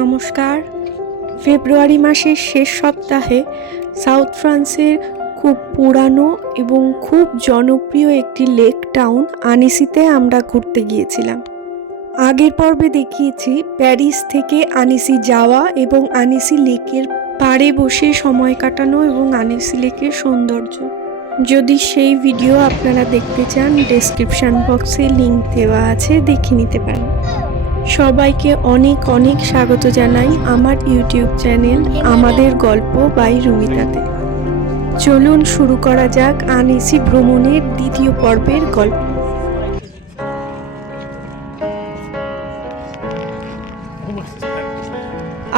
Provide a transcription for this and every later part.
নমস্কার। ফেব্রুয়ারি মাসের শেষ সপ্তাহে সাউথ ফ্রান্সের খুব পুরানো এবং খুব জনপ্রিয় একটি লেক টাউন আনিসিতে আমরা ঘুরতে গিয়েছিলাম। আগের পর্বে দেখিয়েছি প্যারিস থেকে আনিসি যাওয়া এবং আনিসি লেকের পাড়ে বসে সময় কাটানো এবং আনিসি লেকের সৌন্দর্য। যদি সেই ভিডিও আপনারা দেখতে চান, ডেসক্রিপশন বক্সে লিংক দেওয়া আছে, দেখে নিতে পারেন। সবাইকে অনেক অনেক স্বাগত জানাই আমার ইউটিউব চ্যানেল আমাদের গল্প বাই রুমিতাতে। চলুন শুরু করা যাক আনিসি ভ্রমণের দ্বিতীয় পর্বের গল্প।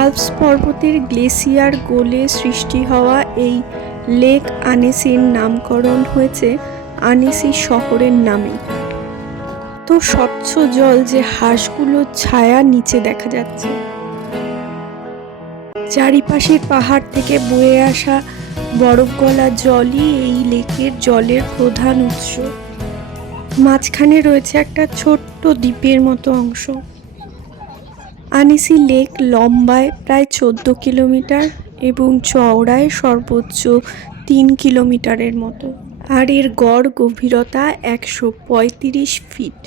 আল্পস পর্বতের গ্লেসিয়ার গলে সৃষ্টি হওয়া এই লেক আনিসির নামকরণ হয়েছে আনিসি শহরের নামে। তো স্বচ্ছ জল যে হাঁসগুলোর ছায়া নিচে দেখা যাচ্ছে। চারিপাশের পাহাড় থেকে বয়ে আসা বরফ গলা জলই এই লেকের জলের প্রধান উৎস। মাঝখানে রয়েছে একটা ছোট্ট দ্বীপের মতো অংশ। আনিসি লেক লম্বায় প্রায় 14 কিলোমিটার এবং চওড়ায় সর্বোচ্চ 3 কিলোমিটারের মতো, আর এর গড় গভীরতা 135 ফিট।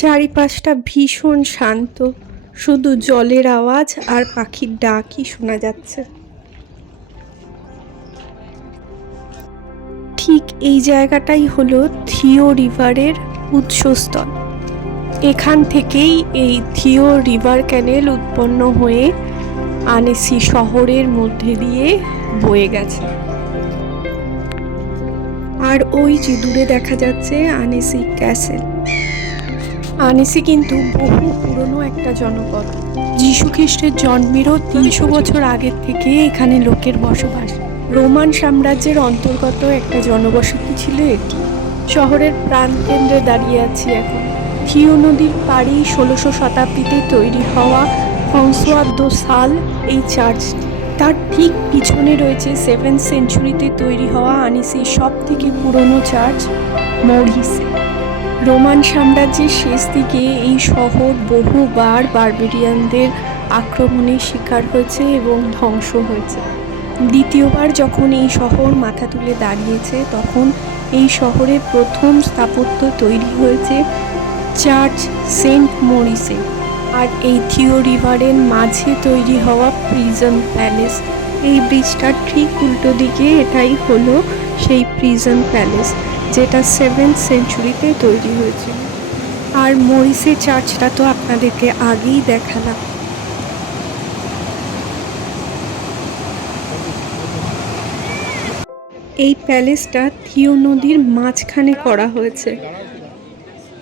চারিপাশটা ভীষণ শান্ত, শুধু জলের আওয়াজ আর পাখির ডাকই শোনা যাচ্ছে। ঠিক এই জায়গাটাই হলো থিও রিভারের উৎসস্থল। এখান থেকেই এই থিও রিভার ক্যানেল উৎপন্ন হয়ে আনিসি শহরের মধ্যে দিয়ে বয়ে গেছে। আর ওই যে দূরে দেখা যাচ্ছে আনিসি ক্যাসেল। আনিসি কিন্তু বহু পুরনো একটা জনপদ। যীশু খ্রিস্টের জন্মেরও 300 বছর আগের থেকে এখানে লোকের বসবাস। রোমান সাম্রাজ্যের অন্তর্গত একটা জনবসতি ছিল এটি। শহরের প্রাণকেন্দ্রে দাঁড়িয়ে আছি এখন। থিও নদীর পাড়ে 1600 শতাব্দীতে তৈরি হওয়া ফ্রান্সোয়া দো সাল এই চার্চটি। তার ঠিক পিছনে রয়েছে 7th সেঞ্চুরিতে তৈরি হওয়া আনিসির সব থেকে পুরনো চার্চ মরিসে। রোমান সাম্রাজ্যের শেষ দিকে এই শহর বহুবার বারবেরিয়ানদের আক্রমণের শিকার হয়েছে এবং ধ্বংস হয়েছে। দ্বিতীয়বার যখন এই শহর মাথা তুলে দাঁড়িয়েছে, তখন এই শহরে প্রথম স্থাপত্য তৈরি হয়েছে চার্চ সেন্ট মরিসে। আর এই থিও রিভারের মাঝে তৈরি হওয়া প্রিজন প্যালেস। এই ব্রিজটার ঠিক উল্টো দিকে এটাই হলো সেই প্রিজন প্যালেস, যেটা 7th সেঞ্চুরিতে তৈরি হয়েছিল। আর মরিসে চার্চটা তো আপনাদেরকে আগেই দেখালাম। এই প্যালেসটা থিও নদীর মাঝখানে করা হয়েছে।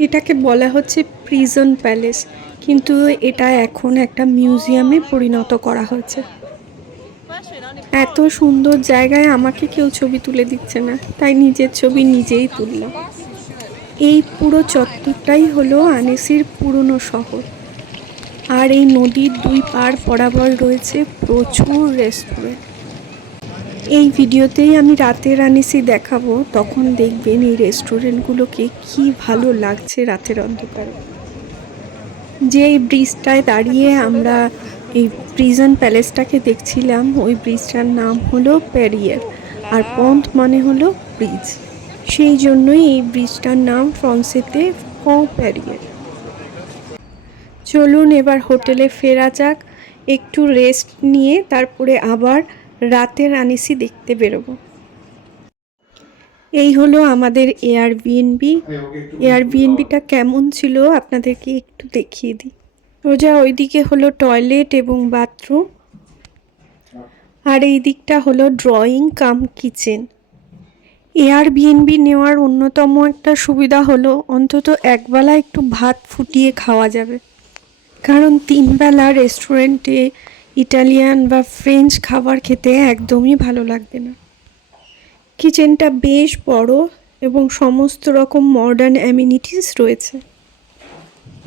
এটাকে বলা হচ্ছে প্রিজন প্যালেস, কিন্তু এটা এখন একটা মিউজিয়ামে পরিণত করা হয়েছে। এত সুন্দর জায়গায় আমাকে কেউ ছবি তুলে দিচ্ছে না, তাই নিজের ছবি নিজেই তুললাম। এই পুরো চত্বরটাই হলো আনিসির পুরনো শহর। আর এই নদীর দুই পার বরাবর রয়েছে প্রচুর রেস্টুরেন্ট। এই ভিডিওতেই আমি রাতের আনিসি দেখাবো, তখন দেখবেন এই রেস্টুরেন্টগুলোকে কি ভালো লাগছে রাতের অন্ধকারে। যে এই ব্রিজটায় দাঁড়িয়ে আমরা এই প্রিজন প্যালেসটাকে দেখছিলাম, ওই ব্রিজটার নাম হলো প্যারিয়ার, আর পন্থ মানে হলো ব্রিজ। সেই জন্যই এই ব্রিজটার নাম ফ্রান্সেতে পন্থ প্যারিয়ার। চলুন এবার হোটেলে ফেরা যাক, একটু রেস্ট নিয়ে তারপরে আবার রাতের আনিসি দেখতে বেরোবো। এই হলো আমাদের এয়ারবিএনবিটা কেমন ছিল আপনাদেরকে একটু দেখিয়ে দিই। সোজা ওইদিকে হলো টয়লেট এবং বাথরুম, আর এই দিকটা হলো ড্রয়িং কাম কিচেন। এয়ারবিএনবি নেওয়ার অন্যতম একটা সুবিধা হলো অন্তত একবেলা একটু ভাত ফুটিয়ে খাওয়া যাবে, কারণ 3 বেলা রেস্টুরেন্টে ইটালিয়ান বা ফ্রেঞ্চ খাবার খেতে একদমই ভালো লাগবে না। কিচেনটা বেশ বড় এবং সমস্ত রকম মডার্ন অ্যামিনিটিস রয়েছে।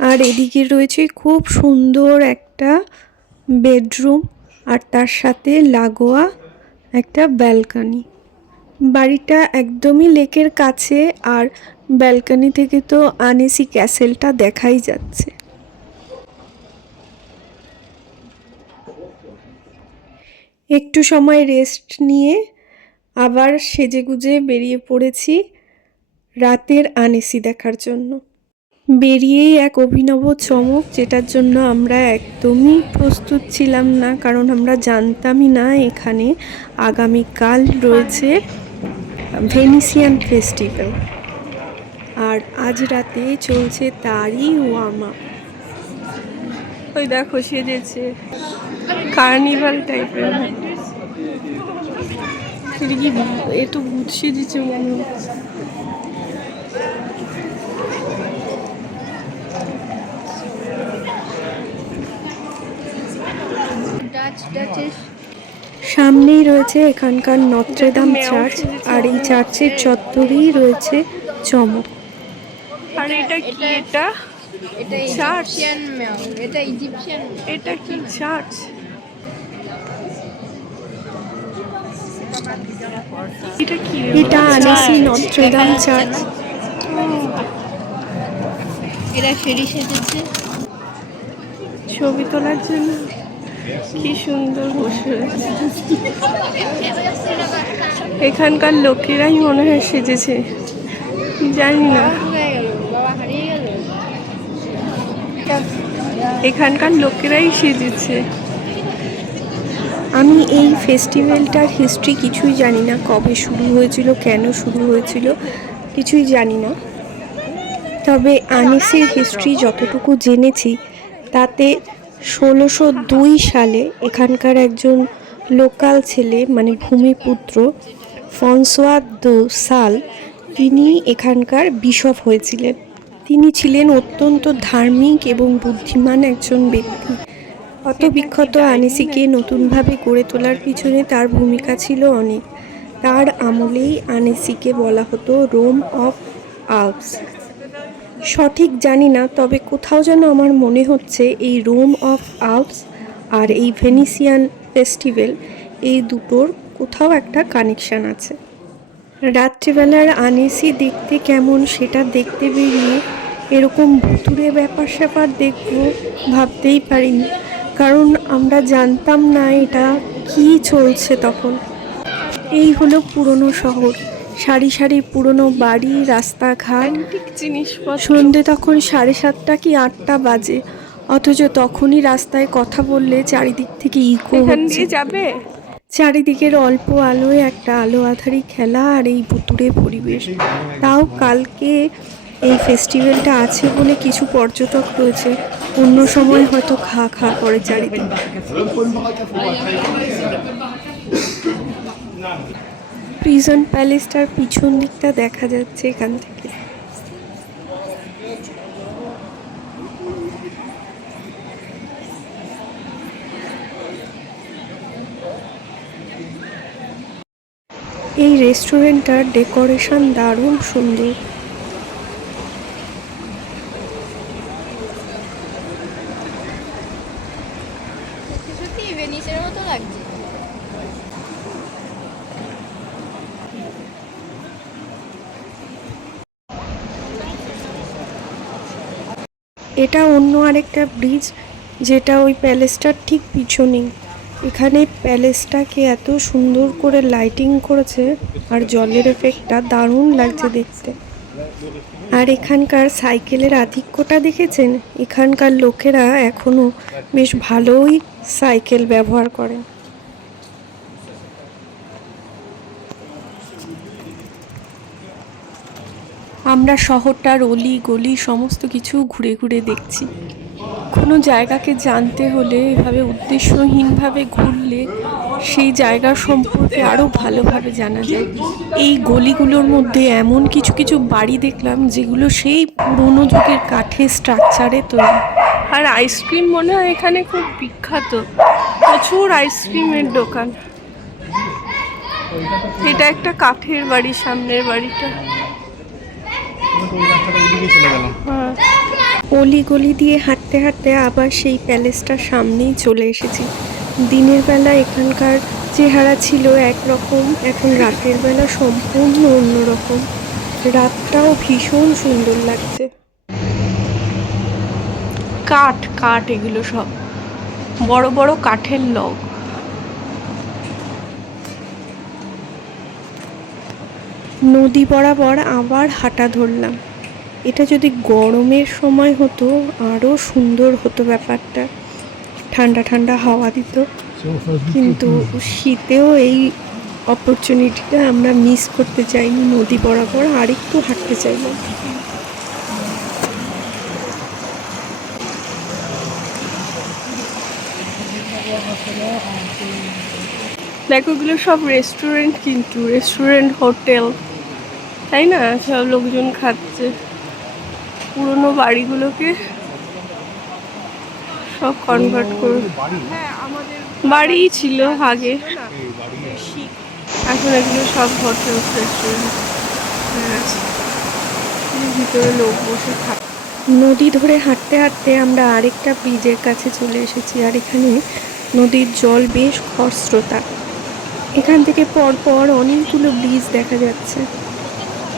আর এদিকে রয়েছে খুব সুন্দর একটা বেডরুম, আর তার সাথে লাগোয়া একটা ব্যালকনি। বাড়িটা একদমই লেকের কাছে, আর ব্যালকনি থেকে তো আনেসি ক্যাসেলটা দেখাই যাচ্ছে। একটু সময় রেস্ট নিয়ে আবার সেজেগুজে বেরিয়ে পড়েছি রাতের আনেসি দেখার জন্য। বেরিয়েই এক অভিনব চমক, যেটার জন্য আমরা একদমই প্রস্তুত ছিলাম না, কারণ আমরা জানতামই না এখানে আগামীকাল রয়েছে ভেনিসিয়ান ফেস্টিভ্যাল, আর আজ রাতে চলছে তারই ওয়ার্ম আপ। ওই দেখো সেজেছে কার্নিভাল টাইপের। এটা কি, এ তো ভূত সেজেছে মনে হচ্ছে। সামনেই রয়েছে এখানকার নত্রেদাম চার্চ, আর এই চার্চের চত্বরেই রয়েছে চমক। আর এটা কি? এটা ইজিপশিয়ান মেয়র, এটা ইজিপশিয়ান, এটা কি চার্চ? এটা কি? এটা আনেসি নত্রেদাম চার্চ। এরা ফেরি সেজেছে ছবি তোলার জন্য। কি সুন্দর বসে রয়েছে। এখানকার লোকেরাই মনে হয় সেজেছে, জানি না। এখানকার লোকেরাই সেজেছে। আমি এই ফেস্টিভ্যালটার হিস্ট্রি কিছুই জানি না, কবে শুরু হয়েছিল, কেন শুরু হয়েছিল কিছুই জানি না। তবে আনেসির হিস্ট্রি যতটুকু জেনেছি তাতে 1602 সালে এখানকার একজন লোকাল ছেলে, মানে ভূমিপুত্র ফ্রান্সোয়া দো সাল, তিনি এখানকার বিশপ হয়েছিলেন। তিনি ছিলেন অত্যন্ত ধার্মিক এবং বুদ্ধিমান একজন ব্যক্তি। অত বিখ্যাত আনেসিকে নতুনভাবে গড়ে তোলার পিছনে তার ভূমিকা ছিল অনেক। তার আমলেই আনেসিকে বলা হতো রোম অফ আল্পস। সঠিক জানি না, তবে কোথাও যেন আমার মনে হচ্ছে এই রোম অফ আল্পস আর এই ভেনিসিয়ান ফেস্টিভ্যাল, এই দুটোর কোথাও একটা কানেকশান আছে। রাত্রিবেলার আনেসি দেখতে কেমন সেটা দেখতে বেরিয়ে এরকম ভুতুড়ে ব্যাপার স্যাপার দেখবো ভাবতেই পারিনি, কারণ আমরা জানতাম না এটা কি চলছে তখন। এই হলো পুরনো শহর, সারি সারি পুরনো বাড়ি, রাস্তাঘাট, জিনিসপত্র। সন্ধে তখন 7:30 কি 8টা বাজে, অথচ তখনই রাস্তায় কথা বললে চারিদিক থেকে ইকো হচ্ছে। যাবে চারিদিকের অল্প আলোয় একটা আলো আঁধারি খেলা আর এই ভুতুড়ে পরিবেশ। তাও কালকে এই ফেস্টিভ্যালটা আছে বলে কিছু পর্যটক রয়েছে, অন্য সময় হয়তো খা খা করে চারিদিক। প্রিজন প্যালেসটার পিছন দিকটা দেখা যাচ্ছে এখান থেকে। এই রেস্টুরেন্টটার ডেকোরেশন দারুণ সুন্দর। সত্যি ভেনিসের মতো লাগছে। এটা অন্য আরেকটা ব্রিজ, যেটা ওই প্যালেসটার ঠিক পিছনেই। এখানে প্যালেসটাকে এত সুন্দর করে লাইটিং করেছে, আর জলের এফেক্টটা দারুণ লাগছে দেখতে। আর এখানকার সাইকেলের আধিক্যটা দেখেছেন? এখানকার লোকেরা এখনো বেশ ভালোই সাইকেল ব্যবহার করেন। আমরা শহরটার অলি গলি সমস্ত কিছু ঘুরে ঘুরে দেখছি। কোনো জায়গাকে জানতে হলে এভাবে উদ্দেশ্যহীনভাবে ঘুরলে সেই জায়গার সম্পর্কে আরও ভালোভাবে জানা যায়। এই গলিগুলোর মধ্যে এমন কিছু কিছু বাড়ি দেখলাম যেগুলো সেই পুরনো যুগের কাঠের স্ট্রাকচারে তৈরি। আর আইসক্রিম মনে হয় এখানে খুব বিখ্যাত, প্রচুর আইসক্রিমের দোকান। এটা একটা কাঠের বাড়ি, সামনের বাড়িটা। অলি গলি দিয়ে হাঁটতে হাঁটতে আবার সেই প্যালেসটার সামনেই চলে এসেছি। দিনের বেলা এখানকার চেহারা ছিল একরকম, এখন রাতের বেলা সম্পূর্ণ অন্যরকম। রাতটাও ভীষণ সুন্দর লাগছে। কাঠ কাঠ এগুলো সব বড় বড় কাঠের লগ। নদী বরাবর আবার হাঁটা ধরলাম। এটা যদি গরমের সময় হতো আরও সুন্দর হতো ব্যাপারটা, ঠান্ডা ঠান্ডা হাওয়া দিত, কিন্তু শীতেও এই অপরচুনিটিটা আমরা মিস করতে চাইনি। নদী বরাবর আর একটু হাঁটতে চাইলাম। দেখো এগুলো সব রেস্টুরেন্ট, কিন্তু রেস্টুরেন্ট হোটেল, তাই না? সব লোকজন খাচ্ছে। পুরোনো বাড়িগুলোকে সব কনভার্ট করে বাড়িই ছিল আগে, এখন এগুলো সব হোটেল রেস্টুরেন্ট হয়ে গেছে। ভিতরে লোক বসে থাকে। নদী ধরে হাঁটতে হাঁটতে আমরা আরেকটা ব্রিজের কাছে চলে এসেছি, আর এখানে নদীর জল বেশ খরস্রোতা। এখান থেকে পরপর অনেকগুলো ব্রিজ দেখা যাচ্ছে।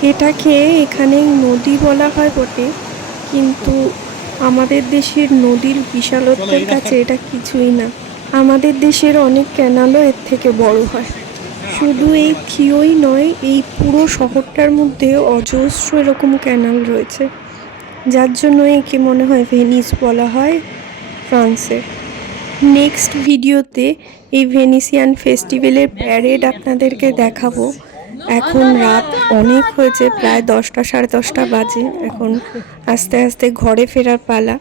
এটাকে এখানে নদী বলা হয় বটে, কিন্তু আমাদের দেশের নদীর বিশালত্বের কাছে এটা কিছুই না। আমাদের দেশের অনেক ক্যানালও এর থেকে বড় হয়। শুধু এই থিওই নয়, এই পুরো শহরটার মধ্যে অজস্র এরকম ক্যানাল রয়েছে, যার জন্য একে মনে হয় ভেনিস বলা হয় ফ্রান্সের। নেক্সট ভিডিওতে এই ভেনিসিয়ান ফেস্টিভ্যালের প্যারেড আপনাদেরকে দেখাবো। এখন রাত অনেক হয়েছে, প্রায় 10টা সাড়ে 10টা বাজে। এখন আস্তে আস্তে ঘরে ফেরার পালা।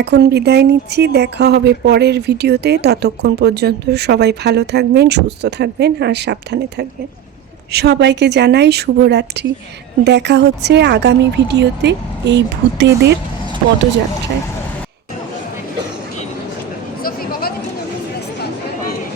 এখন বিদায় নিচ্ছি, দেখা হবে পরের ভিডিওতে। ততক্ষণ পর্যন্ত সবাই ভালো থাকবেন, সুস্থ থাকবেন আর সাবধানে থাকবেন। সবাইকে জানাই শুভরাত্রি। দেখা হচ্ছে আগামী ভিডিওতে এই ভূতেদের পদযাত্রায়। Sophie, pourquoi tu peux nous montrer l'espace?